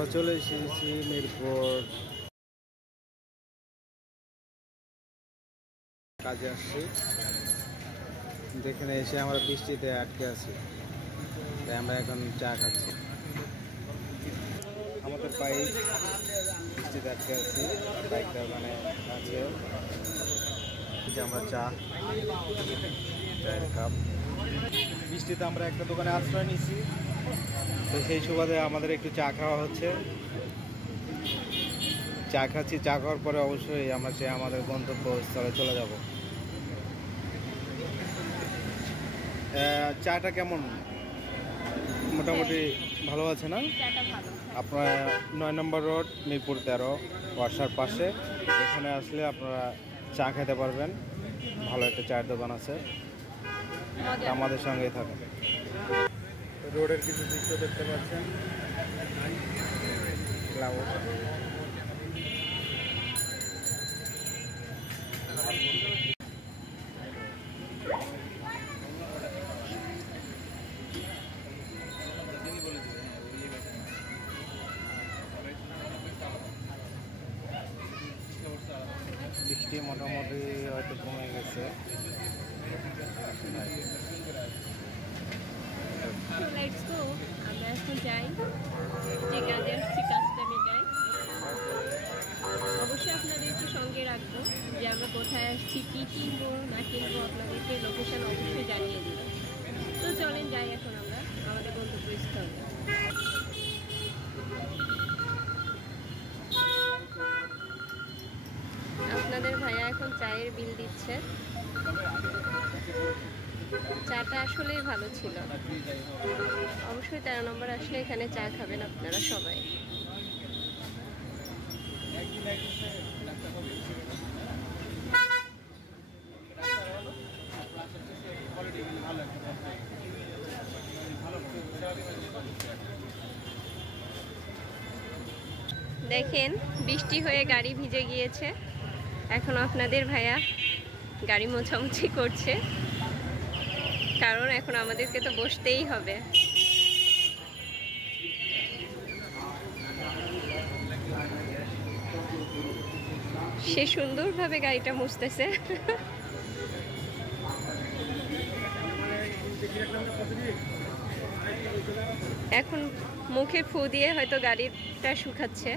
আমরা চলে এসেছি মিরপুর কাজে আসছি। যেখানে এসে আমরা বৃষ্টিতে আটকে আছি, তাই আমরা এখন চা খাচ্ছি। আমাদের বাইক বৃষ্টিতে আটকে আছি, বাইকটা ওখানে আছে। আমরা চায়ের কাপ, বৃষ্টিতে আমরা একটা দোকানে আশ্রয় নিয়েছি, তো সেই সুবাদে আমাদের একটু চা খাওয়া হচ্ছে। চা খাচ্ছি, চা খাওয়ার পরে অবশ্যই আমরা আমাদের গন্তব্যস্থলে চলে যাব। চাটা কেমন? মোটামুটি ভালো আছে না? আপনারা 9 নম্বর রোড মিরপুর 13 ওয়াসার পাশে এখানে আসলে আপনারা চা খেতে পারবেন। ভালো একটা চায়ের দোকান আছে, আমাদের সঙ্গেই থাকেন। রোডের কিছু দৃশ্য দেখতে পাচ্ছেন। বৃষ্টি মোটামুটি হয়তো কমে গেছে। আমরা এখন যাই, যে কাজে আসছি কাজটা মেটাই। অবশ্যই আপনাদেরকে সঙ্গে রাখবো যে আমরা কোথায় আসছি, কি কিনবো না কিনবো, আপনাদেরকে লোকেশন অবশ্যই জানিয়ে দিব। তো চলেন যাই এখন আমরা আমাদের গন্তব্যস্থলে। আপনাদের ভাইয়া এখন চায়ের বিল দিচ্ছে। চাটা আসলেই ভালো ছিল। অবশ্যই 13 নম্বর আসলে এখানে চা খাবেন আপনারা সবাই। দেখেন বৃষ্টি হয়ে গাড়ি ভিজে গিয়েছে। এখন আপনাদের ভাইয়া গাড়ি মোছামুছি করছে, কারণ এখন আমাদেরকে তো বসতেই হবে। সে সুন্দরভাবে গাড়িটা মুছতেছে। এখন মুখে ফু দিয়ে হয়তো গাড়িটা শুকাচ্ছে।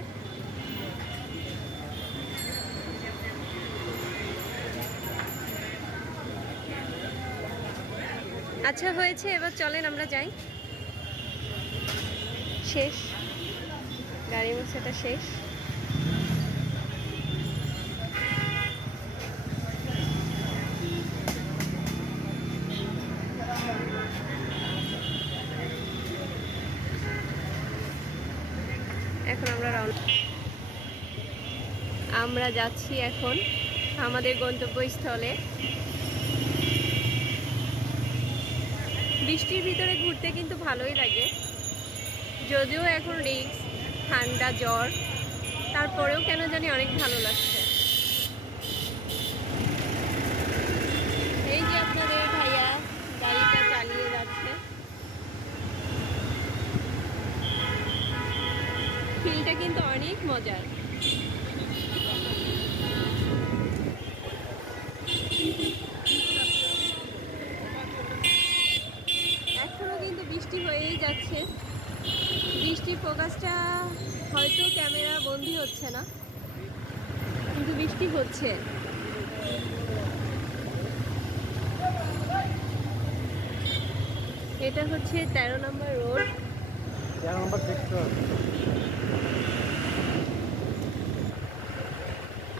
আচ্ছা হয়েছে, এবার চলেন আমরা যাই। শেষ, গাড়ি মোছাটা শেষ। এখন আমরা যাচ্ছি এখন আমাদের গন্তব্যস্থলে। বৃষ্টির ভিতরে ঘুরতে কিন্তু ভালোই লাগে, যদিও এখন রিস্ক, ঠান্ডা জ্বর, তারপরেও কেন জানি অনেক ভালো লাগছে। এই যে আপনাদের ভাইয়া গাড়িটা চালিয়ে যাচ্ছে, ফিলটা কিন্তু অনেক মজার। এখনো কিন্তু বৃষ্টি হয়েই যাচ্ছে। বৃষ্টির ফোকাসটা হয়তো ক্যামেরা বন্দি হচ্ছে না, কিন্তু বৃষ্টি হচ্ছে। এটা হচ্ছে 13 নম্বর রোড। 13 নম্বর সেক্টর।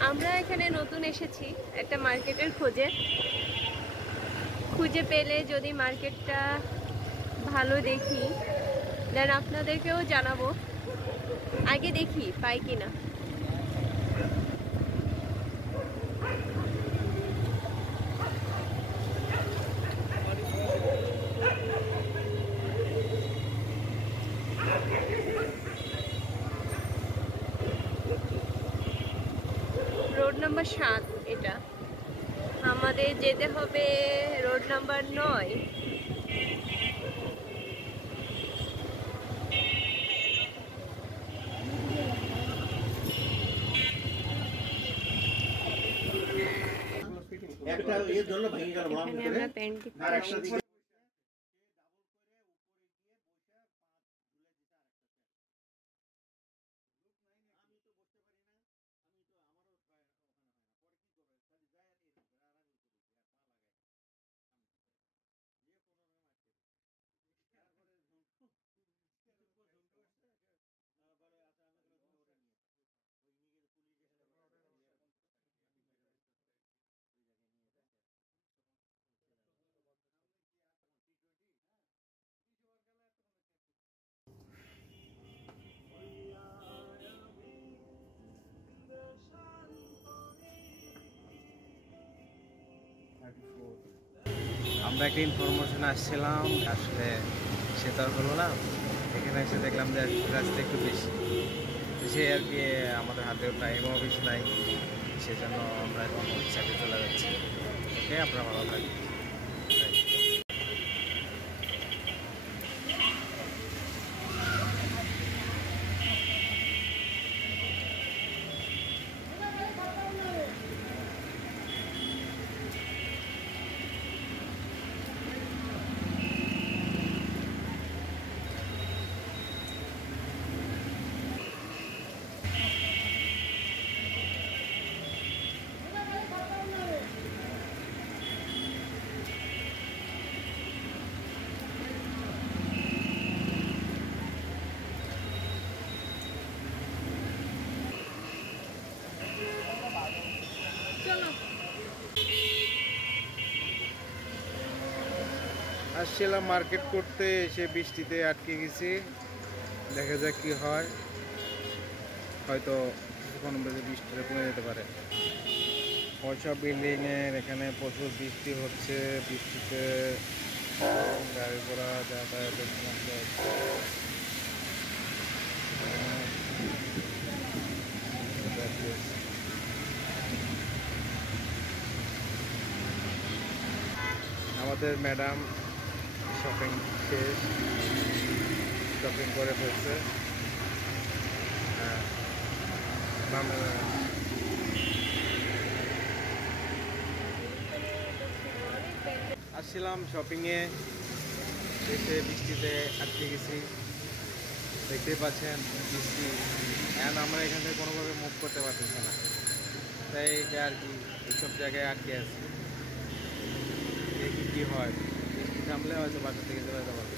আমরা এখানে নতুন এসেছি একটা মার্কেটের খুঁজে পেলে যদি মার্কেটটা ভালো দেখি দেন আপনাদেরকেও জানাবো। আগে দেখি পাই কিনা। রোড নাম্বার 7, এটা আমাদের যেতে হবে রোড নাম্বার 9। এখানে আমরা প্যান্ট দেখতে এসেছি। আমরা একটা ইনফরমেশন আসছিলাম, আসলে সে তো আর হলো না। এখানে এসে দেখলাম যে রাস্তা একটু বেশি সে আর কি, আমাদের হাতেও টাইমও বেশি নাই, সেজন্য আমরা এখন সাইডে চলে যাচ্ছি। ওকে, আপনারা ভালো থাকবেন। আসছিলাম মার্কেট করতে, এসে বৃষ্টিতে আটকে গেছি। দেখা যাক কি হয়, হয়তো কিছুক্ষণ মধ্যে বৃষ্টিটা কমে যেতে পারে। ওইসব বিল্ডিংয়ের এখানে প্রচুর বৃষ্টি হচ্ছে, বৃষ্টিতে গাড়ি ঘোড়া যাতায়াতের সমস্যা হচ্ছে। আমাদের ম্যাডাম শপিং শেষ, শপিং করে ফেলছে। আসছিলাম শপিংয়ে, এসে বৃষ্টিতে আটকে গেছি। দেখতেই পাচ্ছেন বৃষ্টি, এখন আমরা এখান থেকে কোনোভাবে মুভ করতে পারতেছি না, তাই এটা আর কি এইসব জায়গায় আটকে আছি। দেখি কী হয়, বৃষ্টি থামলে হয়তো বাসা থেকে চলে যেতে পারবো।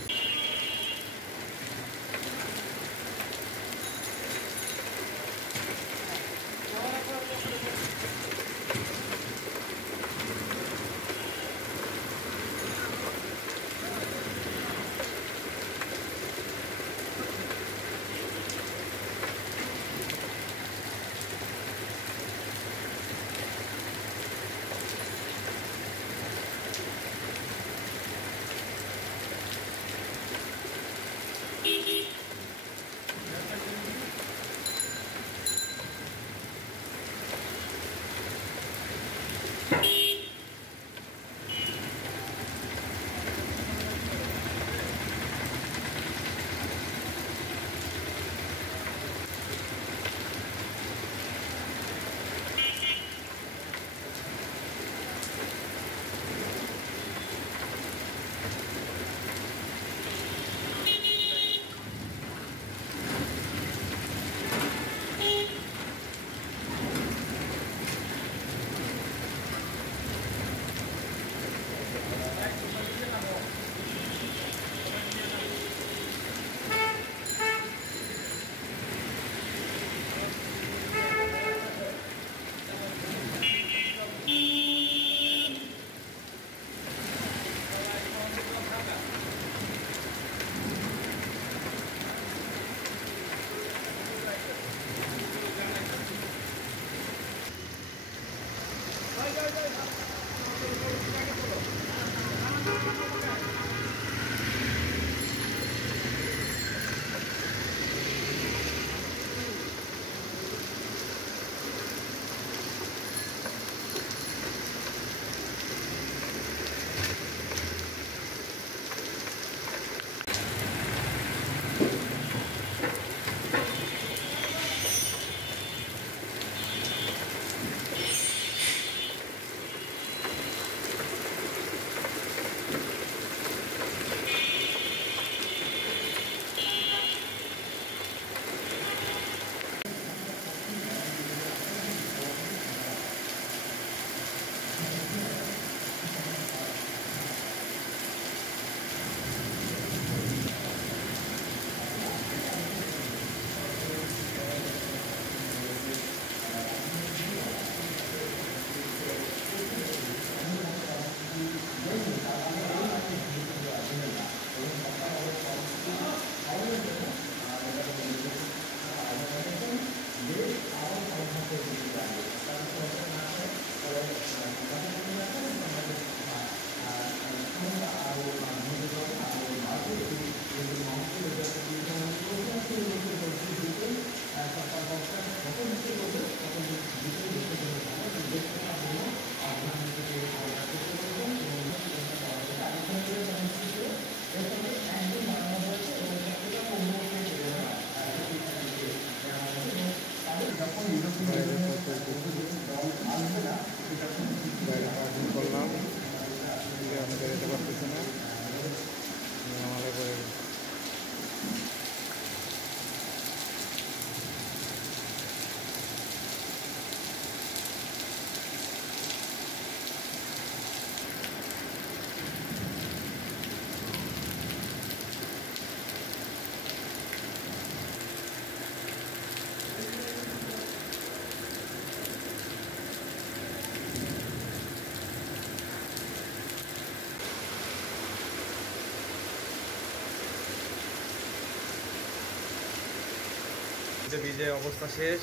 বৃষ্টিতে ভিজে অবস্থা শেষ।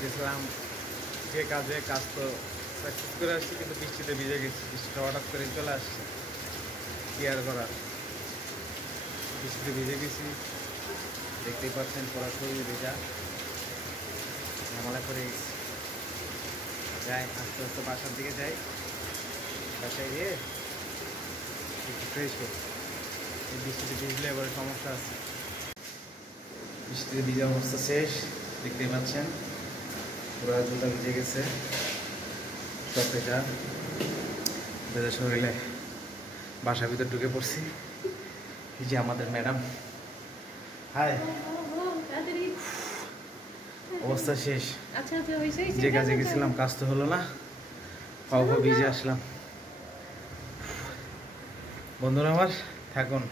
গেছিলাম যে কাজে, কাজ তো সাকসেস করে আসছি, কিন্তু বৃষ্টিতে ভিজে গেছি। বৃষ্টিটা হঠাৎ করে চলে আসছে, কি আর করার। বৃষ্টিতে ভিজে গেছি, দেখতেই পাচ্ছেন সরাসরি ভেজা। ঝামেলা করে যাই, আস্তে আস্তে বাসার দিকে যাই। বাসায় গিয়ে একটু ফ্রেশ হোক। এই বৃষ্টিতে ভিজলে এবারে সমস্যা আছে। বৃষ্টিতে ভিজে অবস্থা শেষ, দেখতেই পাচ্ছেন পুরো জুতা ভিজে গেছে, সব ভেজা। ভেজা শরীরে বাসার ভিতর ঢুকে পড়ছি। এই যে আমাদের ম্যাডাম, হাই। অবস্থা শেষ, যে কাজে গেছিলাম কাজ তো হলো না, পাও ভিজে আসলাম। বন্ধুরা আমার থাকুন।